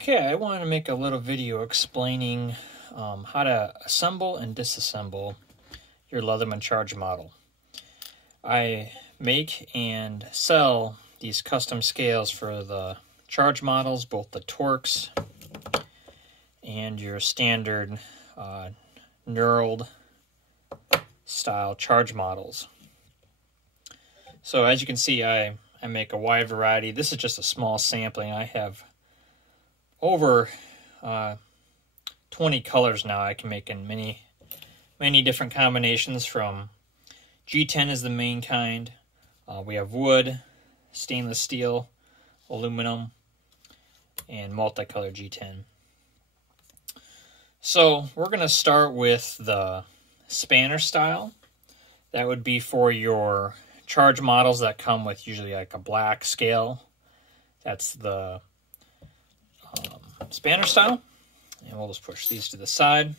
Okay, I wanted to make a little video explaining how to assemble and disassemble your Leatherman charge model. I make and sell these custom scales for the charge models, both the Torx and your standard knurled style charge models. So as you can see, I make a wide variety. This is just a small sampling. I have over 20 colors now. I can make in many different combinations. From G10 is the main kind. We have wood, stainless steel, aluminum, and multicolor G10. So we're going to start with the spanner style. That would be for your charge models that come with usually like a black scale. That's the spanner style. And we'll just push these to the side.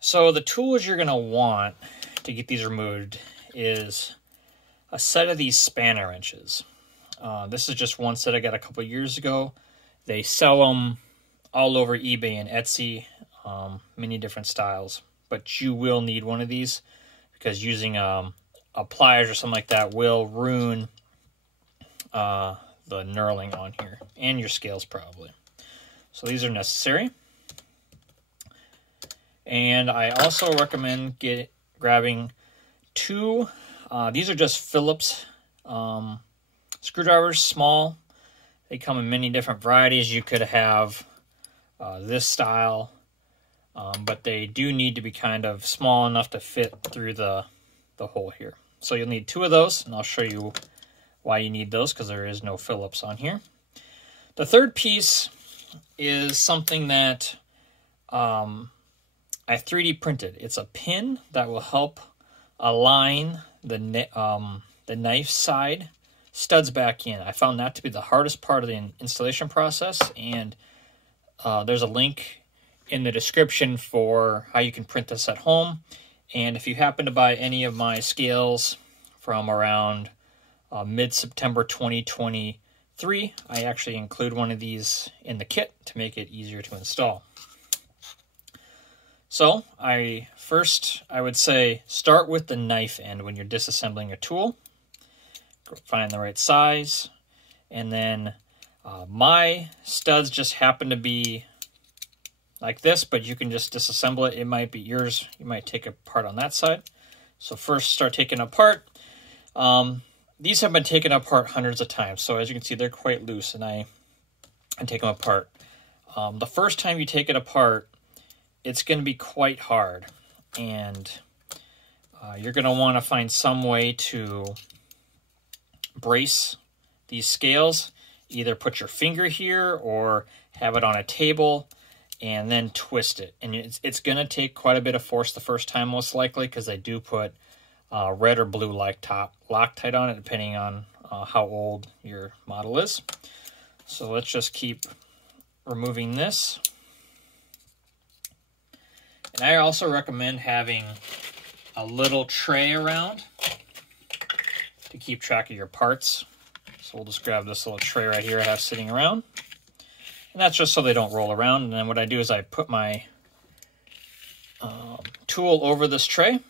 So the tools you're going to want to get these removed is a set of these spanner wrenches. This is just one set I got a couple years ago. They sell them all over eBay and Etsy, many different styles. But you will need one of these because using a pliers or something like that will ruin the knurling on here, and your scales probably. So these are necessary. And I also recommend grabbing two, these are just Phillips screwdrivers, small. They come in many different varieties. You could have this style, but they do need to be kind of small enough to fit through the hole here. So you'll need two of those, and I'll show you why you need those, because there is no Phillips on here. The third piece is something that I 3D printed. It's a pin that will help align the knife side studs back in. I found that to be the hardest part of the installation process, and there's a link in the description for how you can print this at home. And if you happen to buy any of my scales from around mid-September 2023, I actually include one of these in the kit to make it easier to install. So I would say start with the knife end when you're disassembling a tool. Find the right size, and then my studs just happen to be like this, but you can just disassemble it. It might be yours. You might take it apart on that side. So first start taking apart. These have been taken apart hundreds of times, so as you can see, they're quite loose, and I take them apart. The first time you take it apart, it's going to be quite hard, and you're going to want to find some way to brace these scales. Either put your finger here or have it on a table and then twist it. And it's going to take quite a bit of force the first time, most likely, because they do put red or blue Loctite on it, depending on how old your model is. So let's just keep removing this. And I also recommend having a little tray around to keep track of your parts. So we'll just grab this little tray right here I have sitting around. And that's just so they don't roll around. And then what I do is I put my tool over this tray.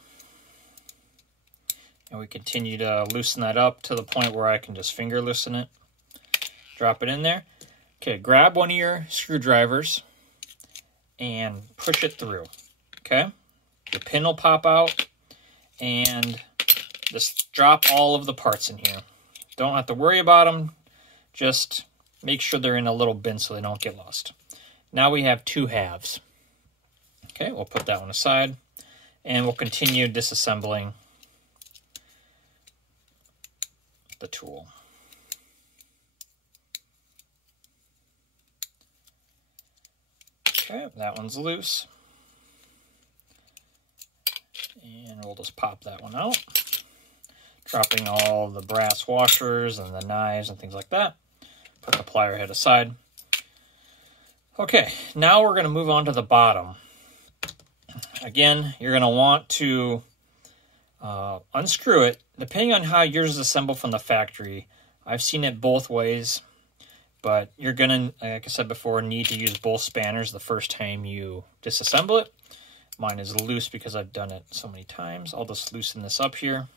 And we continue to loosen that up to the point where I can just finger loosen it. Drop it in there. Okay, grab one of your screwdrivers and push it through. Okay, your pin will pop out, and just drop all of the parts in here. Don't have to worry about them. Just make sure they're in a little bin so they don't get lost. Now we have two halves. Okay, we'll put that one aside, and we'll continue disassembling the tool. Okay, that one's loose. And we'll just pop that one out. Dropping all the brass washers and the knives and things like that. Put the plier head aside. Okay, now we're going to move on to the bottom. Again, you're going to want to unscrew it. Depending on how yours is assembled from the factory, I've seen it both ways. but you're gonna, like I said before, need to use both spanners the first time you disassemble it. Mine is loose because I've done it so many times. I'll just loosen this up here.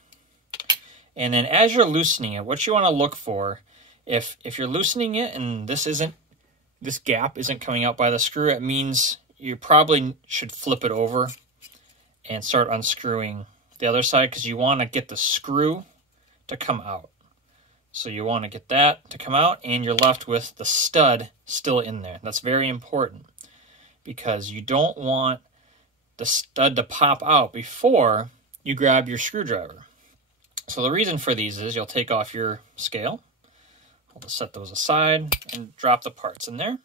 And then as you're loosening it, what you want to look for, if you're loosening it and this gap isn't coming out by the screw, it means you probably should flip it over and start unscrewing the other side, because you want to get the screw to come out. So you want to get that to come out, and you're left with the stud still in there. That's very important, because you don't want the stud to pop out before you grab your screwdriver. So the reason for these is you'll take off your scale. I'll just set those aside and drop the parts in there.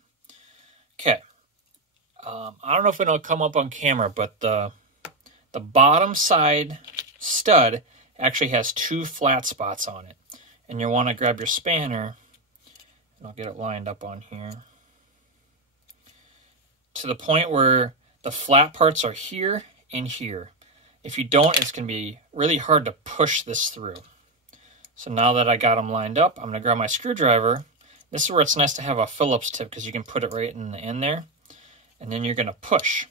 Okay. I don't know if it'll come up on camera, but the bottom side stud actually has 2 flat spots on it. And you'll want to grab your spanner, and I'll get it lined up on here, to the point where the flat parts are here and here. If you don't, it's going to be really hard to push this through. So now that I got them lined up, I'm going to grab my screwdriver. This is where it's nice to have a Phillips tip, because you can put it right in the end there. And then you're going to push.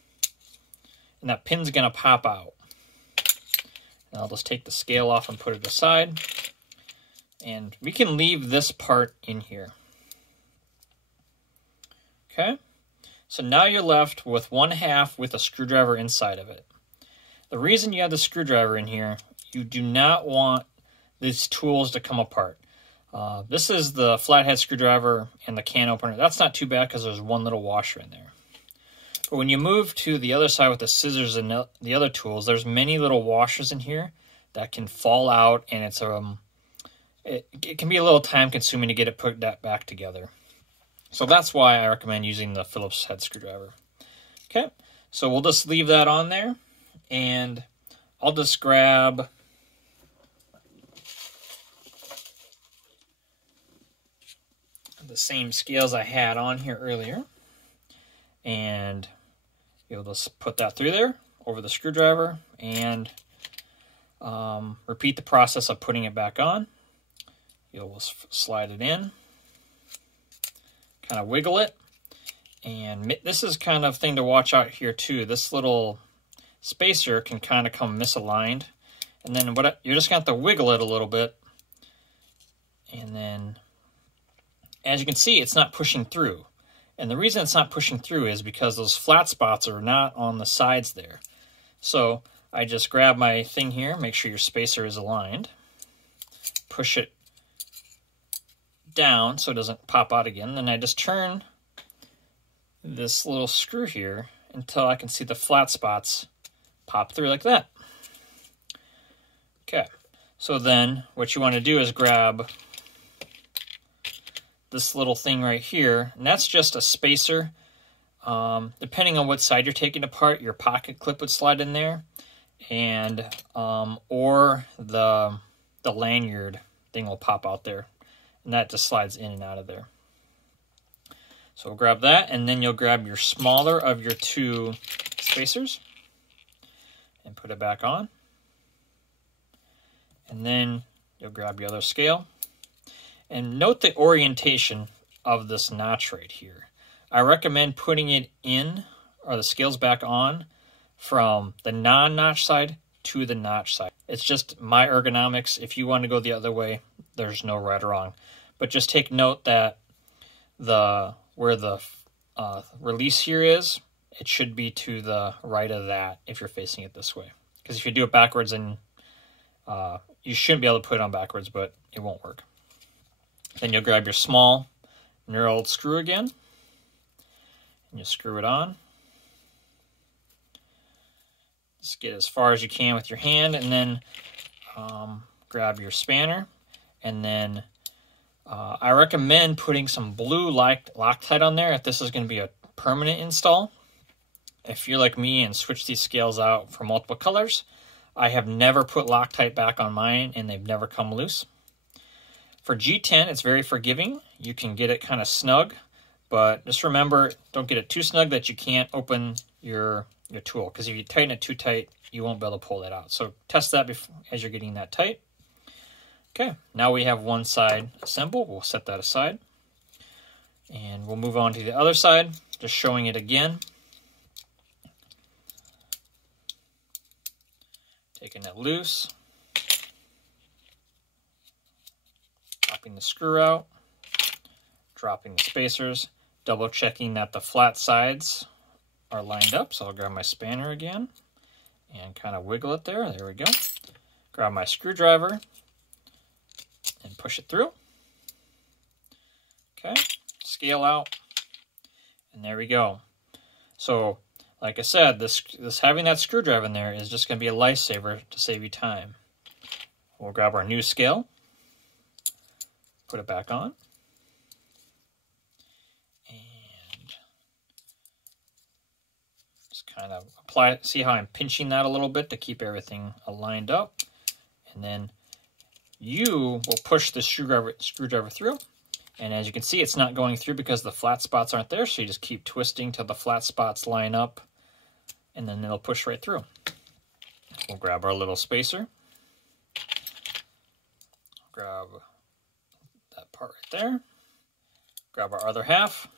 And that pin's going to pop out. And I'll just take the scale off and put it aside. And we can leave this part in here. Okay. So now you're left with 1/2 with a screwdriver inside of it. The reason you have the screwdriver in here, you do not want these tools to come apart. This is the flathead screwdriver and the can opener. That's not too bad because there's one little washer in there. But when you move to the other side with the scissors and the other tools, there's many little washers in here that can fall out, and it's it can be a little time consuming to get it put back together. So that's why I recommend using the Phillips head screwdriver. Okay, so we'll just leave that on there, and I'll just grab the same scales I had on here earlier, and you'll just put that through there over the screwdriver, and repeat the process of putting it back on. You'll slide it in, kind of wiggle it, and this is kind of thing to watch out here too. This little spacer can kind of come misaligned, and then you're just going to have to wiggle it a little bit, and then as you can see, it's not pushing through. And the reason it's not pushing through is because those flat spots are not on the sides there. So I just grab my thing here, make sure your spacer is aligned, push it down so it doesn't pop out again. Then I just turn this little screw here until I can see the flat spots pop through like that. Okay, so then what you want to do is grab this little thing right here, and that's just a spacer. Depending on what side you're taking apart, your pocket clip would slide in there, and or the lanyard thing will pop out there, and that just slides in and out of there. So we'll grab that, and then you'll grab your smaller of your 2 spacers and put it back on, and then you'll grab your other scale. And note the orientation of this notch right here. I recommend putting it in, or the scales back on, from the non-notch side to the notch side. It's just my ergonomics. If you want to go the other way, there's no right or wrong. But just take note that where the release here is, it should be to the right of that if you're facing it this way. Because if you do it backwards, then you shouldn't be able to put it on backwards, but it won't work. Then you'll grab your small knurled screw again, and you screw it on. Just get as far as you can with your hand, and then grab your spanner. And then I recommend putting some blue Loctite on there if this is going to be a permanent install. If you're like me and switch these scales out for multiple colors, I have never put Loctite back on mine, and they've never come loose. For G10, it's very forgiving. You can get it kind of snug, but just remember, don't get it too snug that you can't open your tool, because if you tighten it too tight, you won't be able to pull that out. So test that as you're getting that tight. Okay, now we have one side assembled. We'll set that aside. And we'll move on to the other side, just showing it again. Taking it loose. Popping the screw out. Dropping the spacers. Double checking that the flat sides are lined up. So I'll grab my spanner again and kind of wiggle it there. There we go. Grab my screwdriver and push it through. Okay, scale out, and there we go. So, like I said, this having that screwdriver in there is just going to be a lifesaver to save you time. We'll grab our new scale, put it back on, and just kind of apply. See how I'm pinching that a little bit to keep everything lined up, and then you will push the screwdriver through. And as you can see, it's not going through because the flat spots aren't there, so you just keep twisting till the flat spots line up, and then it'll push right through. We'll grab our little spacer. Grab that part right there. Grab our other half.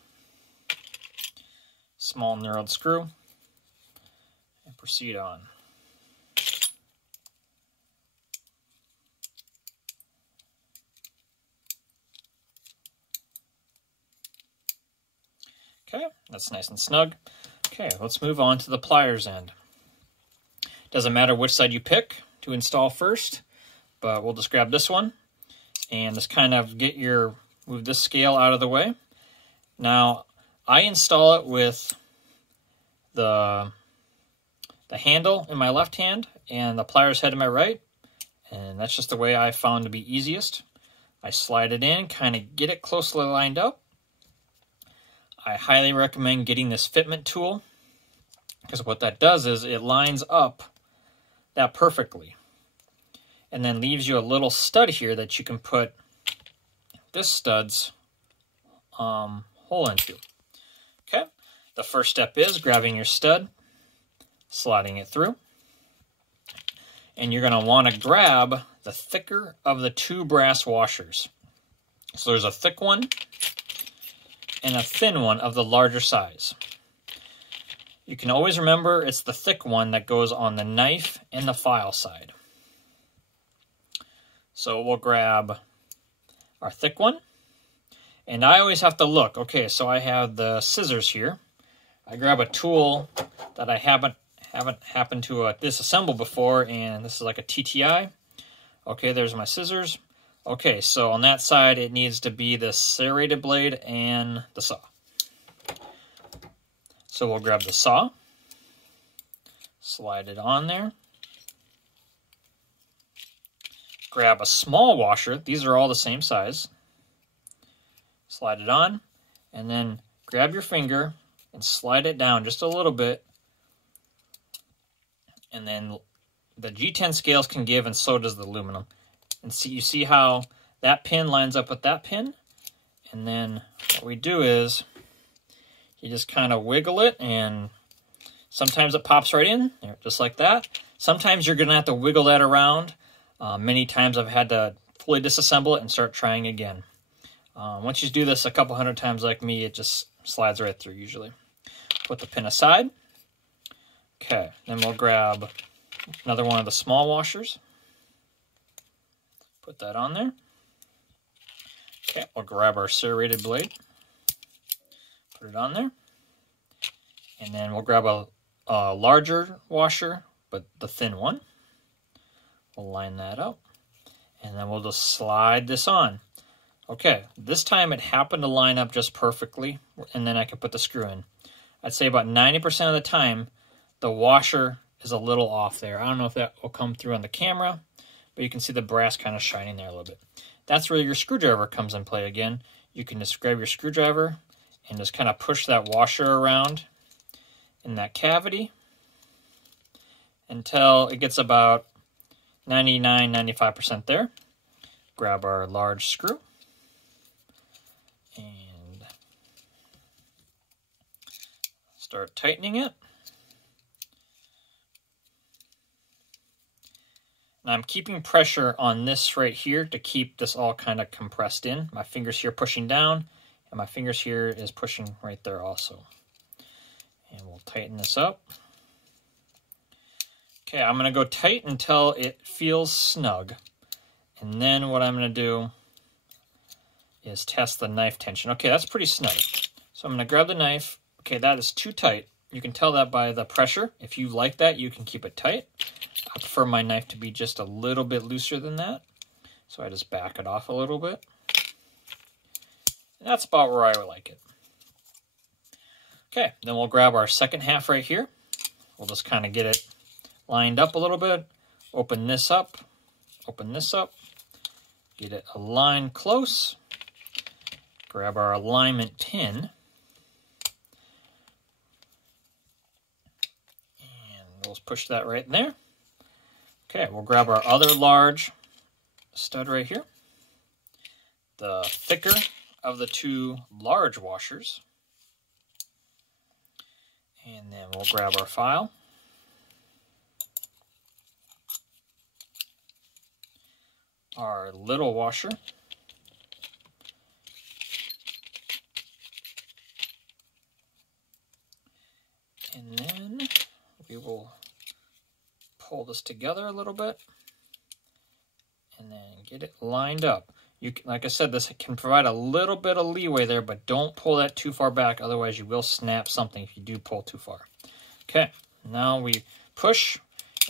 Small knurled screw. And proceed on. Okay, that's nice and snug. Okay, let's move on to the pliers end. Doesn't matter which side you pick to install first, but we'll just grab this one and just kind of move this scale out of the way. Now, I install it with the handle in my left hand and the pliers head in my right, and that's just the way I found to be easiest. I slide it in, kind of get it closely lined up. I highly recommend getting this fitment tool, because what that does is it lines up that perfectly and then leaves you a little stud here that you can put this stud's hole into. Okay, the first step is grabbing your stud, sliding it through, and you're going to want to grab the thicker of the two brass washers. So there's a thick one and a thin one of the larger size. You can always remember it's the thick one that goes on the knife and the file side. So we'll grab our thick one, and I always have to look. Okay, so I have the scissors here. I grab a tool that I haven't happened to disassemble before, and this is like a TTI. Okay, there's my scissors. Okay, so on that side, it needs to be the serrated blade and the saw. So we'll grab the saw, slide it on there, grab a small washer. These are all the same size. Slide it on, and then grab your finger and slide it down just a little bit. And then the G10 scales can give, and so does the aluminum. And see, you see how that pin lines up with that pin? And then what we do is you just kind of wiggle it, and sometimes it pops right in, just like that. Sometimes you're going to have to wiggle that around. Many times I've had to fully disassemble it and start trying again. Once you do this a couple hundred times like me, it just slides right through usually. Put the pin aside. Okay, then we'll grab another one of the small washers. Put that on there. Okay, we'll grab our serrated blade. Put it on there. And then we'll grab a larger washer, but the thin one. We'll line that up. And then we'll just slide this on. Okay, this time it happened to line up just perfectly, and then I can put the screw in. I'd say about 90% of the time, the washer is a little off there. I don't know if that will come through on the camera, but you can see the brass kind of shining there a little bit. That's where your screwdriver comes in play again. You can just grab your screwdriver and just kind of push that washer around in that cavity until it gets about 99–95% there. Grab our large screw and start tightening it. And I'm keeping pressure on this right here to keep this all kind of compressed in. My fingers here pushing down And my fingers here is pushing right there also. And we'll tighten this up. Okay, I'm going to go tight until it feels snug. And then what I'm going to do is test the knife tension. Okay, that's pretty snug. So I'm going to grab the knife. Okay, that is too tight. You can tell that by the pressure. If you like that, you can keep it tight. I prefer my knife to be just a little bit looser than that. So I just back it off a little bit. And that's about where I would like it. Okay, then we'll grab our second half right here. We'll just kind of get it lined up a little bit. Open this up. Open this up. Get it aligned close. Grab our alignment pin. And we'll push that right in there. Okay, we'll grab our other large stud right here. The thicker of the two large washers. And then we'll grab our file. Our little washer. And then we will pull this together a little bit and then get it lined up. You can, like I said, this can provide a little bit of leeway there, but don't pull that too far back, otherwise you will snap something if you do pull too far. Okay, now we push,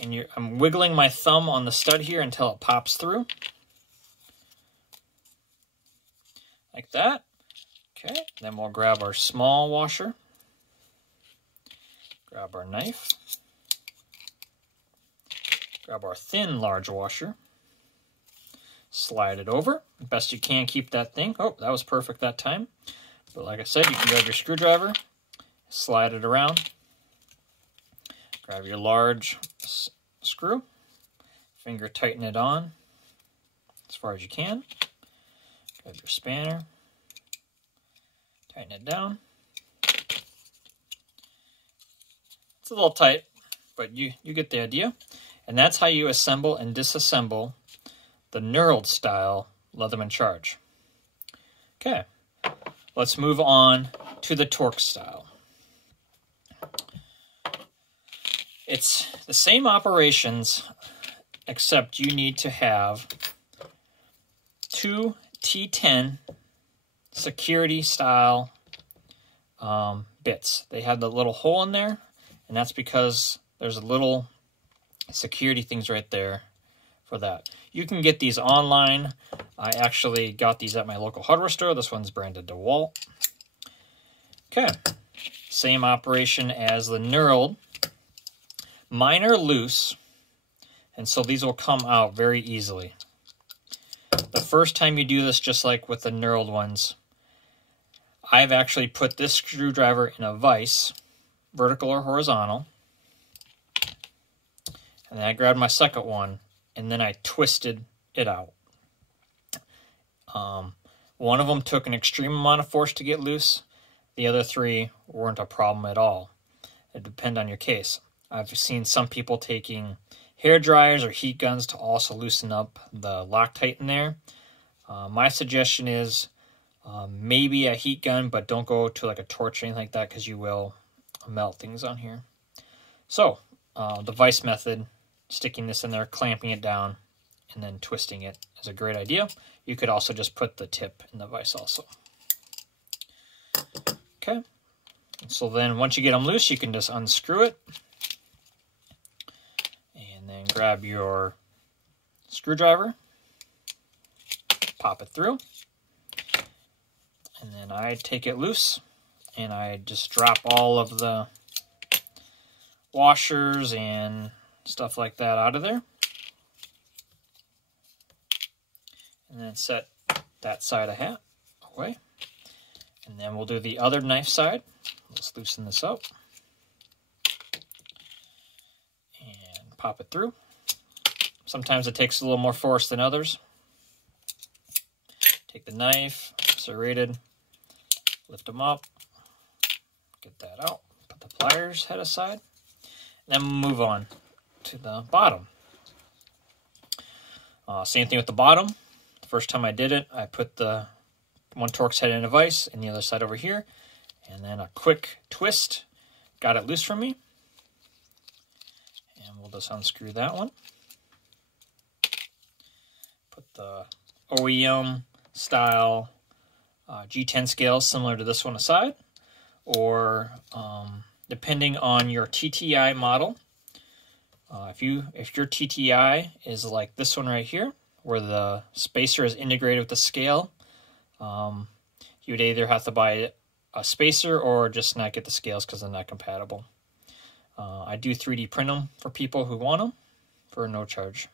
and I'm wiggling my thumb on the stud here until it pops through. Like that. Okay, then we'll grab our small washer, grab our knife, grab our thin large washer, slide it over. Best you can, keep that thing. Oh, that was perfect that time. But like I said, you can grab your screwdriver, slide it around, grab your large screw, finger tighten it on as far as you can. Grab your spanner, tighten it down. It's a little tight, but you get the idea. And that's how you assemble and disassemble the knurled style Leatherman charge. Okay, let's move on to the torque style. It's the same operations, except you need to have two T10 security style bits. They have the little hole in there, and that's because there's a little security things right there for that. You can get these online. I actually got these at my local hardware store. This one's branded DeWalt. Okay, same operation as the knurled. Mine are loose, and so these will come out very easily. The first time you do this, just like with the knurled ones, I've actually put this screwdriver in a vise, vertical or horizontal, and then I grabbed my second one, and then I twisted it out. One of them took an extreme amount of force to get loose. The other three weren't a problem at all. It depends on your case. I've seen some people taking hair dryers or heat guns to also loosen up the Loctite in there. My suggestion is maybe a heat gun, but don't go to like a torch or anything like that, because you will melt things on here. So the vise method, sticking this in there, clamping it down, and then twisting it is a great idea. You could also just put the tip in the vise also. Okay, so then once you get them loose, you can just unscrew it. And then grab your screwdriver, pop it through. And then I take it loose, and I just drop all of the washers and stuff like that out of there. And then set that side of hat away. And then we'll do the other knife side. Let's loosen this up. And pop it through. Sometimes it takes a little more force than others. Take the knife, serrated, lift them up, get that out, put the pliers head aside, and then move on to the bottom. Same thing with the bottom. The first time I did it, I put one Torx head in a vise, and the other side over here. And then a quick twist. Got it loose from me. And we'll just unscrew that one. Put the OEM style G10 scales similar to this one aside. Or depending on your TTI model, if your TTI is like this one right here, where the spacer is integrated with the scale, you would either have to buy a spacer or just not get the scales because they're not compatible. I do 3D print them for people who want them for no charge.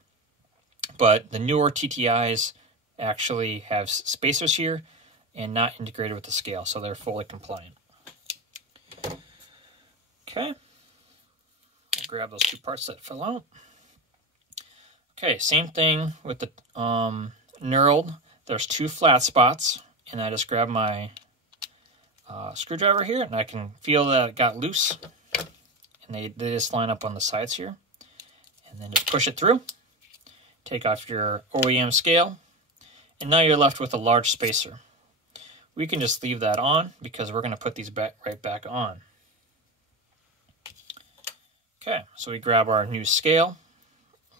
But the newer TTIs actually have spacers here and not integrated with the scale, so they're fully compliant. Okay, I'll grab those two parts that fell out. Okay, same thing with the knurled. There's two flat spots, and I just grab my screwdriver here, and I can feel that it got loose, and they just line up on the sides here. And then just push it through, take off your OEM scale, and now you're left with a large spacer. We can just leave that on because we're going to put these right back on. Okay, so we grab our new scale,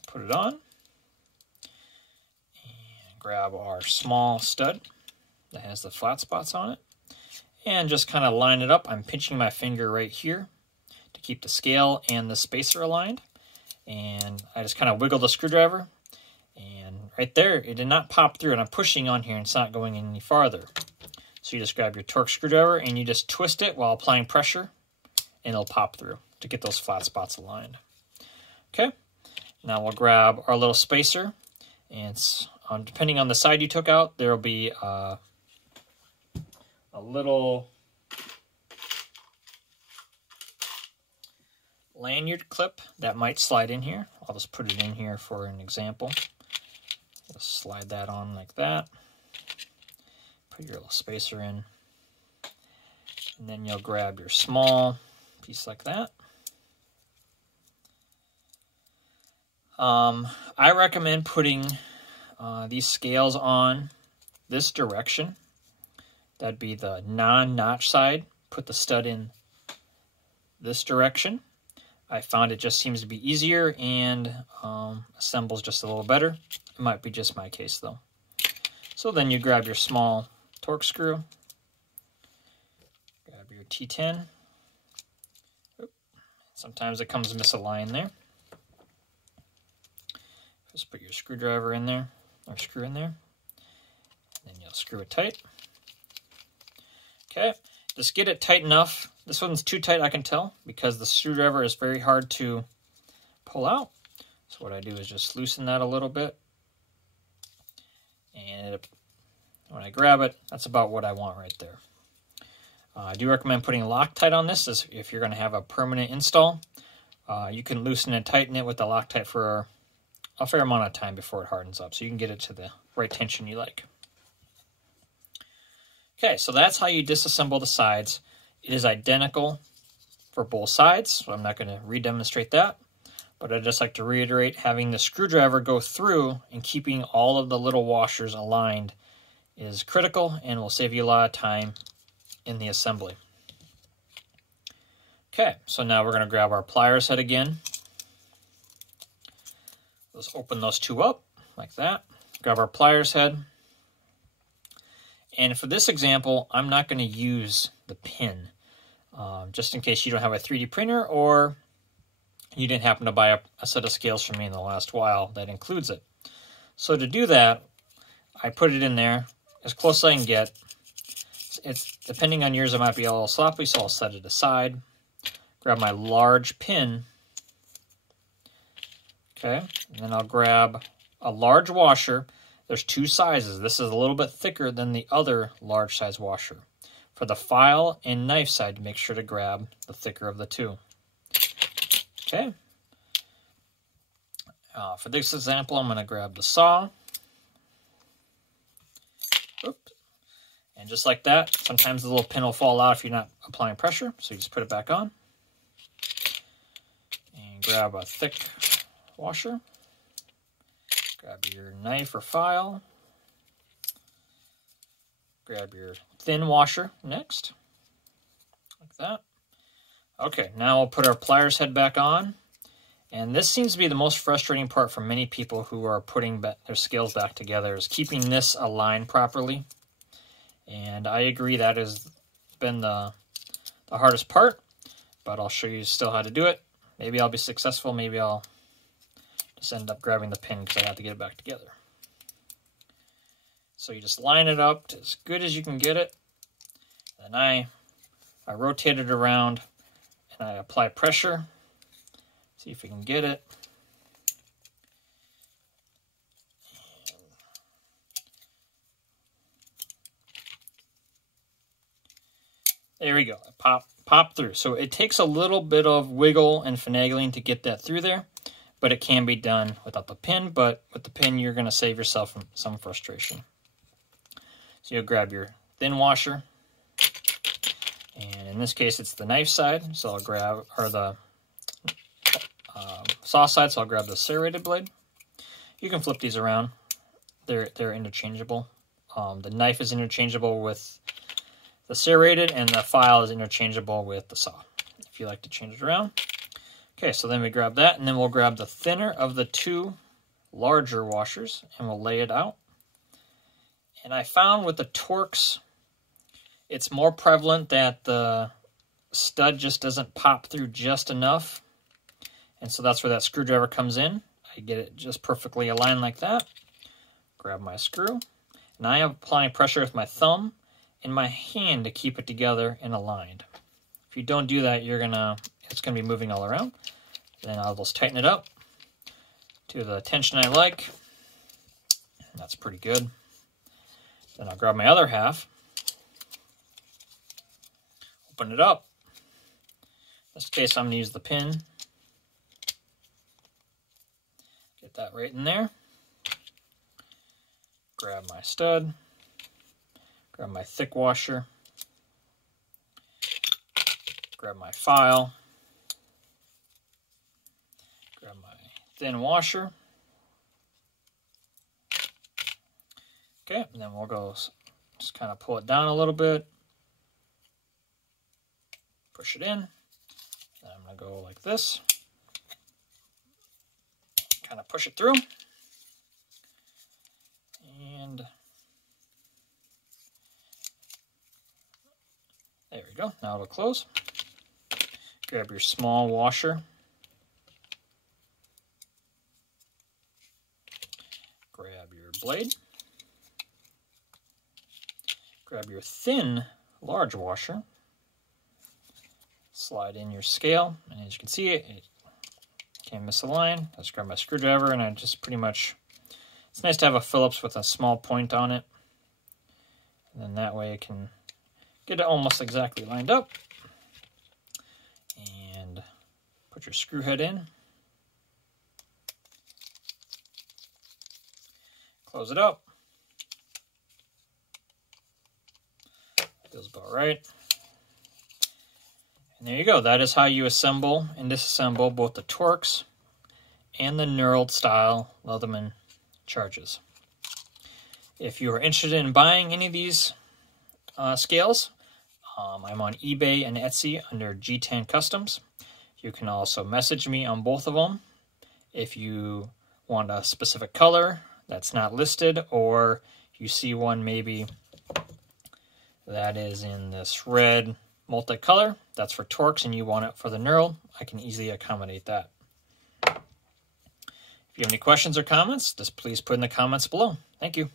put it on, and grab our small stud that has the flat spots on it, and just kind of line it up. I'm pinching my finger right here to keep the scale and the spacer aligned, and I just kind of wiggle the screwdriver, and right there, it did not pop through, and I'm pushing on here and it's not going any farther. So you just grab your Torx screwdriver and you just twist it while applying pressure, and it'll pop through to get those flat spots aligned. Okay, now we'll grab our little spacer, and depending on the side you took out, there will be a little lanyard clip that might slide in here. I'll just put it in here for an example. Just slide that on like that. Put your little spacer in, and then you'll grab your small piece like that. I recommend putting these scales on this direction. That'd be the non-notch side. Put the stud in this direction. I found it just seems to be easier and assembles just a little better. It might be just my case though. So then you grab your small Torx screw, grab your T10. Oop. Sometimes it comes misaligned there. Just put your screwdriver in there, or screw in there, and then you'll screw it tight. Okay, just get it tight enough. This one's too tight, I can tell, because the screwdriver is very hard to pull out. So what I do is just loosen that a little bit, and when I grab it, that's about what I want right there. I do recommend putting Loctite on this if you're going to have a permanent install. You can loosen and tighten it with the Loctite for a fair amount of time before it hardens up, so you can get it to the right tension you like. Okay, so that's how you disassemble the sides. It is identical for both sides, so I'm not going to re-demonstrate that, but I'd just like to reiterate, having the screwdriver go through and keeping all of the little washers aligned is critical and will save you a lot of time in the assembly. Okay, so now we're going to grab our pliers head again. Let's open those two up like that. Grab our pliers head. And for this example, I'm not going to use the pin, just in case you don't have a 3D printer or you didn't happen to buy a set of scales from me in the last while that includes it. So to do that, I put it in there as close as I can get. It's depending on yours, it might be a little sloppy, so I'll set it aside. Grab my large pin. Okay, and then I'll grab a large washer. There's two sizes. This is a little bit thicker than the other large size washer. For the file and knife side, make sure to grab the thicker of the two. Okay. For this example, I'm going to grab the saw. Oops. And just like that, sometimes the little pin will fall out if you're not applying pressure, so you just put it back on. And grab a thick washer. Grab your knife or file. Grab your thin washer next, like that. Okay, now we'll put our pliers head back on. And this seems to be the most frustrating part for many people who are putting their scales back together, is keeping this aligned properly. And I agree that has been the hardest part, but I'll show you still how to do it. Maybe I'll be successful, maybe I'll just end up grabbing the pin because I have to get it back together. So you just line it up to as good as you can get it. Then I rotate it around and I apply pressure. See if we can get it. There we go. Pop through. So it takes a little bit of wiggle and finagling to get that through there, but it can be done without the pin. But with the pin, you're going to save yourself some frustration. So you'll grab your thin washer, and in this case, it's the knife side. So I'll grab, or the saw side. So I'll grab the serrated blade. You can flip these around. They're interchangeable. The knife is interchangeable with the serrated, and the file is interchangeable with the saw, if you like to change it around. Okay, so then we grab that, and then we'll grab the thinner of the two larger washers, and we'll lay it out. And I found with the Torx, it's more prevalent that the stud just doesn't pop through just enough. And so that's where that screwdriver comes in. I get it just perfectly aligned like that. Grab my screw. And I am applying pressure with my thumb and my hand to keep it together and aligned. If you don't do that, it's gonna be moving all around. Then I'll just tighten it up to the tension I like. That's pretty good. Then I'll grab my other half, open it up. In this case, I'm gonna use the pin. Get that right in there. Grab my stud. Grab my thick washer. Grab my file. Grab my thin washer. Okay, and then we'll go just kind of pull it down a little bit. Push it in. Then I'm going to go like this. Kind of push it through. And there we go. Now it'll close. Grab your small washer. Grab your blade. Grab your thin, large washer. Slide in your scale, and as you can see, it can't misalign. I just grab my screwdriver, and I just pretty much, it's nice to have a Phillips with a small point on it. And then that way it can get it almost exactly lined up. And put your screw head in. Close it up. Feels about right. And there you go. That is how you assemble and disassemble both the Torx and the knurled style Leatherman charges. If you are interested in buying any of these scales, I'm on eBay and Etsy under G10 Customs. You can also message me on both of them if you want a specific color that's not listed, or you see one maybe that is in this red multicolor, that's for Torx, and you want it for the knurled, I can easily accommodate that. If you have any questions or comments, just please put in the comments below. Thank you.